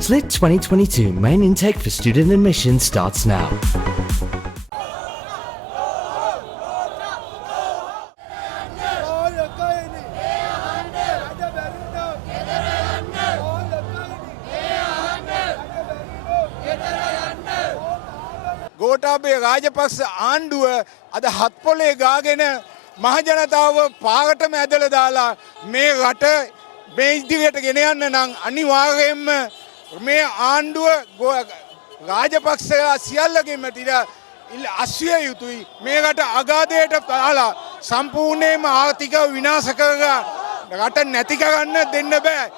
SLIT 2022 main intake for student admission starts now. Gotabaya Rajapaksa ආණ්ඩුව අද හත්පොලේ ගාගෙන මහජනතාව පාරටම ඇදලා දාලා මේ රට මේ ඉදිරියට ගෙන යන්න නම් අනිවාර්යයෙන්ම මේ ආණ්ඩුව රාජපක්ෂලා සියල්ලගෙම අස්විය යුතුයි. මේ රට අගාධයට දාලා සම්පූර්ණයෙන්ම ආර්ථිකව විනාශ කරලා රට නැති කරන්න දෙන්න බෑ.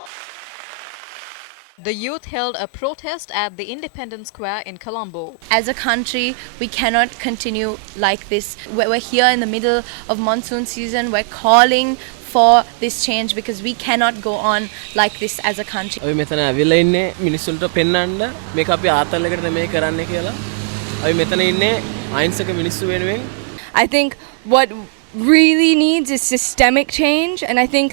The youth held a protest at the Independence Square in Colombo. As a country, we cannot continue like this. We're here in the middle of monsoon season. We're calling for this change because we cannot go on like this as a country. අපි මෙතන ඇවිල්ලා ඉන්නේ මිනිස්සුන්ට පෙන්වන්න මේක අපි ආතල්ලකට නෙමෙයි කරන්නේ කියලා. අපි මෙතන ඉන්නේ අහිංසක මිනිස්සු වෙනුවෙන්. I think what really needs is systemic change, and I think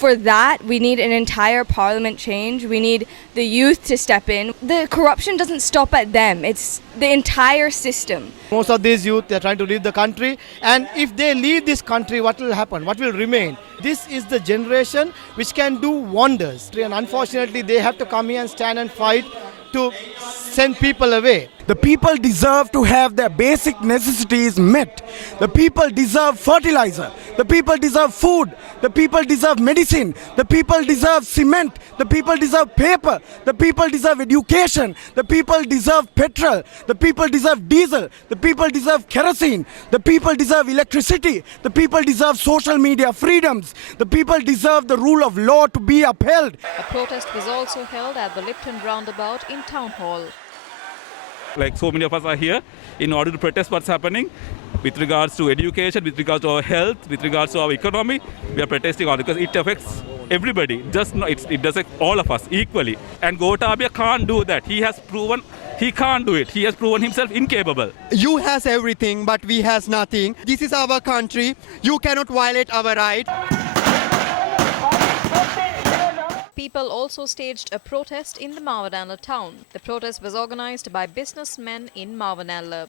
for that we need an entire parliament change. We need the youth to step in. The corruption doesn't stop at them, it's the entire system. Most of these youth, they are trying to leave the country, and if they leave this country, what will happen? What will remain? This is the generation which can do wonders, and unfortunately they have to come here and stand and fight to send people away. The people deserve to have their basic necessities met. The people deserve fertilizer. The people deserve food. The people deserve medicine. The people deserve cement. The people deserve paper. The people deserve education. The people deserve petrol. The people deserve diesel. The people deserve kerosene. The people deserve electricity. The people deserve social media freedoms. The people deserve the rule of law to be upheld. A protest was also held at the Lipton roundabout in Town Hall. Like so many of us are here in order to protest what's happening with regards to education, with regards to our health, with regards to our economy. We are protesting on it because it affects everybody. It does affect all of us equally. And Gotabaya can't do that. He has proven he can't do it. He has proven himself incapable. You has everything, but we has nothing. This is our country. You cannot violate our right. People also staged a protest in the Mavanalla town. The protest was organized by businessmen in Mavanalla.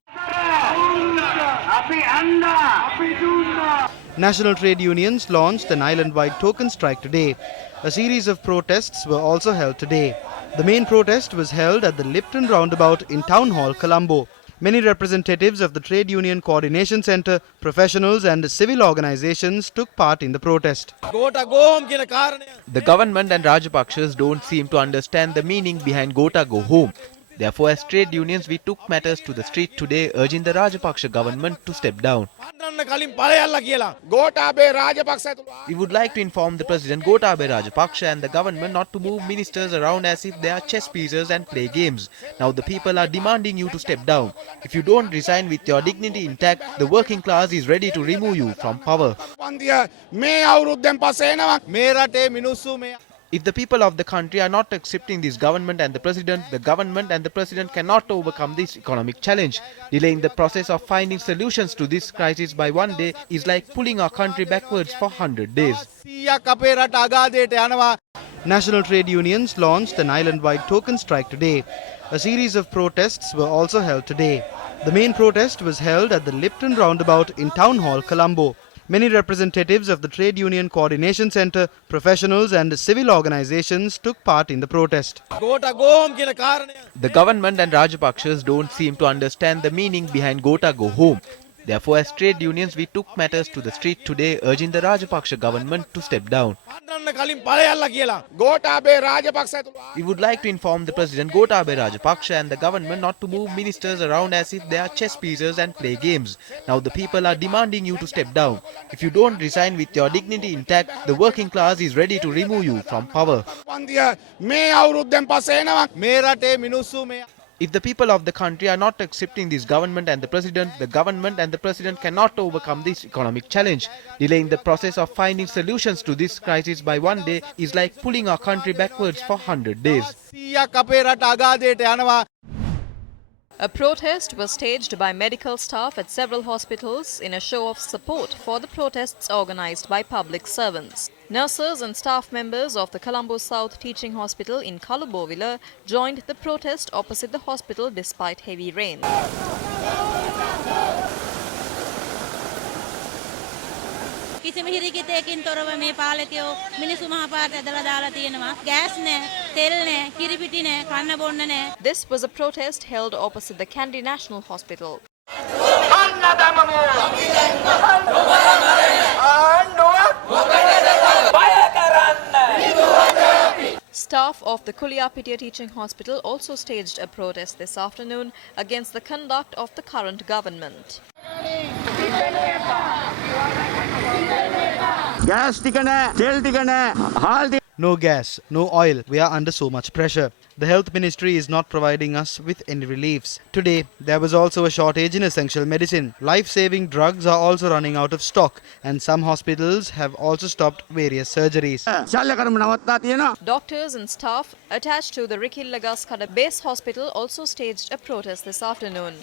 National trade unions launched an island-wide token strike today. A series of protests were also held today. The main protest was held at the Lipton roundabout in Town Hall, Colombo. Many representatives of the Trade Union Coordination Centre, professionals and civil organizations took part in the protest. The government and Rajapakshas don't seem to understand the meaning behind Gota Go Home. Therefore, as trade unions, we took matters to the street today, urging the Rajapaksha government to step down. We would like to inform the President Gotabaya Rajapaksa and the government not to move ministers around as if they are chess pieces and play games. Now the people are demanding you to step down. If you don't resign with your dignity intact, the working class is ready to remove you from power. If the people of the country are not accepting this government and the president cannot overcome this economic challenge. Delaying the process of finding solutions to this crisis by one day is like pulling our country backwards for 100 days. National trade unions launched an island-wide token strike today. A series of protests were also held today. The main protest was held at the Lipton roundabout in Town Hall, Colombo. Many representatives of the Trade Union Coordination Centre, professionals and civil organizations took part in the protest. The government and Rajapakshas don't seem to understand the meaning behind Gota Go Home. Therefore, as trade unions, we took matters to the street today, urging the Rajapaksha government to step down. We would like to inform the President Gotabaya Rajapaksa and the government not to move ministers around as if they are chess pieces and play games. Now the people are demanding you to step down. If you don't resign with your dignity intact, the working class is ready to remove you from power. If the people of the country are not accepting this government and the president cannot overcome this economic challenge. Delaying the process of finding solutions to this crisis by one day is like pulling our country backwards for 100 days. A protest was staged by medical staff at several hospitals in a show of support for the protests organized by public servants. Nurses and staff members of the Colombo South Teaching Hospital in Kalubowila joined the protest opposite the hospital despite heavy rain. කිසිම හිරිකිතයකින් තොරව මේ පාලකයෝ මිනිසු මහපාරට ඇදලා දාලා තියෙනවා. Gas නැහැ, තෙල් නැහැ, කිරිපිටි නැහැ, කන්න බොන්න නැහැ. This was a protest held opposite the Kandy National Hospital. Staff of the Kuliapitia Teaching Hospital also staged a protest this afternoon against the conduct of the current government. No gas, no oil. We are under so much pressure. The health ministry is not providing us with any reliefs. Today, there was also a shortage in essential medicine. Life-saving drugs are also running out of stock, and some hospitals have also stopped various surgeries. Doctors and staff attached to the Rikil-Lagaskada base hospital also staged a protest this afternoon.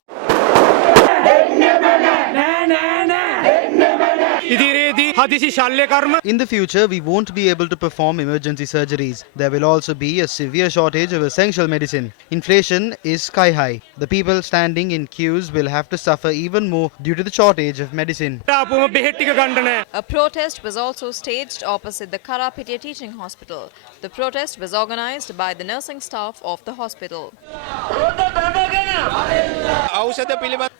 In the future, we won't be able to perform emergency surgeries. There will also be a severe shortage of essential medicine. Inflation is sky high. The people standing in queues will have to suffer even more due to the shortage of medicine. A protest was also staged opposite the Karapitia Teaching Hospital. The protest was organized by the nursing staff of the hospital.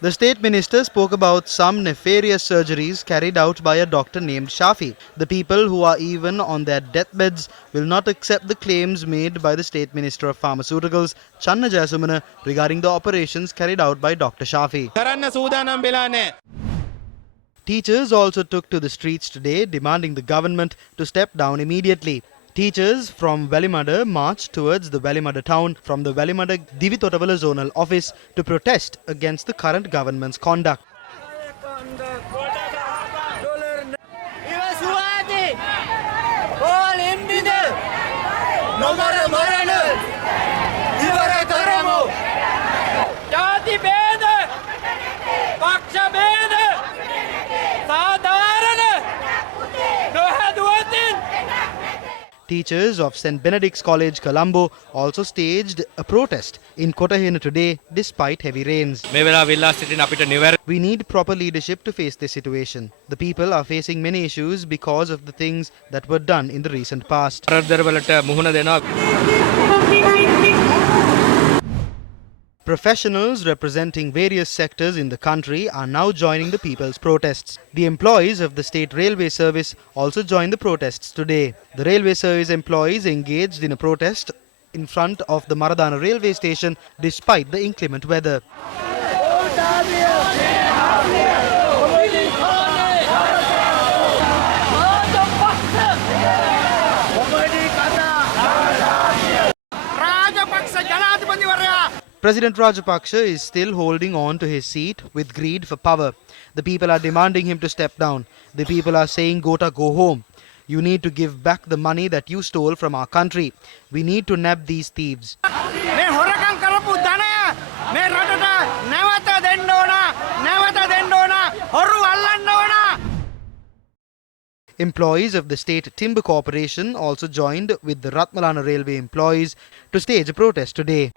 The state minister spoke about some nefarious surgeries carried out by a doctor named Shafi. The people who are even on their deathbeds will not accept the claims made by the State Minister of Pharmaceuticals, Channa Jayasumana, regarding the operations carried out by Dr. Shafi. Teachers also took to the streets today, demanding the government to step down immediately. Teachers from Velimada marched towards the Velimada town from the Velimada Divitotavala zonal office to protest against the current government's conduct. Teachers of St. Benedict's College, Colombo, also staged a protest in Kotahena today despite heavy rains. We need proper leadership to face this situation. The people are facing many issues because of the things that were done in the recent past. Professionals representing various sectors in the country are now joining the people's protests. The employees of the State Railway Service also joined the protests today. The Railway Service employees engaged in a protest in front of the Maradana railway station despite the inclement weather. President Rajapaksa is still holding on to his seat with greed for power. The people are demanding him to step down. The people are saying, Gota, go home. You need to give back the money that you stole from our country. We need to nab these thieves. Employees of the State Timber Corporation also joined with the Ratmalana Railway employees to stage a protest today.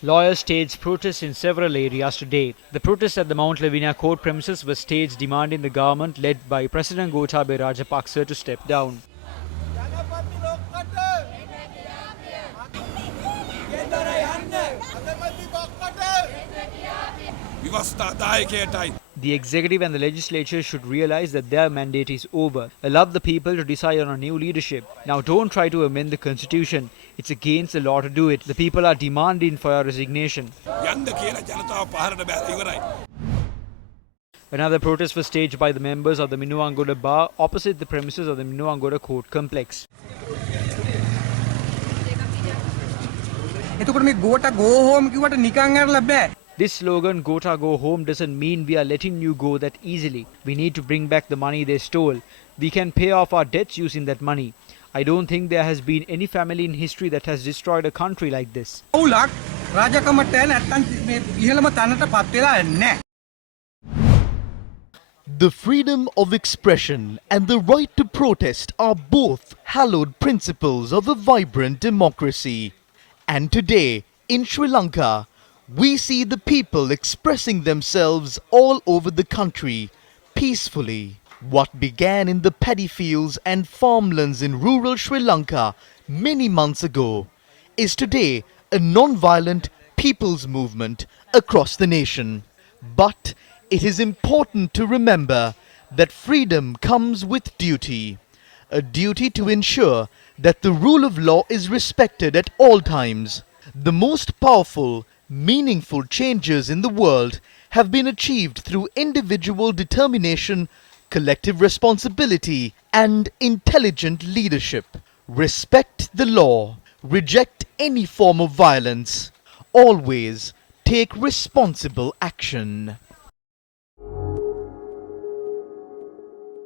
Lawyers staged protests in several areas today. The protest at the Mount Lavinia court premises was staged demanding the government led by President Gotabaya Rajapaksa to step down. The executive and the legislature should realize that their mandate is over. Allow the people to decide on a new leadership. Now don't try to amend the constitution. It's against the law to do it. The people are demanding for your resignation. Another protest was staged by the members of the Minuangoda Bar opposite the premises of the Minuangoda Court Complex. This slogan, Gota go home, doesn't mean we are letting you go that easily. We need to bring back the money they stole. We can pay off our debts using that money. I don't think there has been any family in history that has destroyed a country like this. රාජකමට නැත්තම් මේ ඉහළම තැනට පත් වෙලා නැහැ. The freedom of expression and the right to protest are both hallowed principles of a vibrant democracy. And today, in Sri Lanka, we see the people expressing themselves all over the country peacefully. What began in the paddy fields and farmlands in rural Sri Lanka many months ago is today a non-violent people's movement across the nation. But it is important to remember that freedom comes with duty. A duty to ensure that the rule of law is respected at all times. The most powerful, meaningful changes in the world have been achieved through individual determination, collective responsibility, and intelligent leadership. Respect the law. Reject any form of violence. Always take responsible action.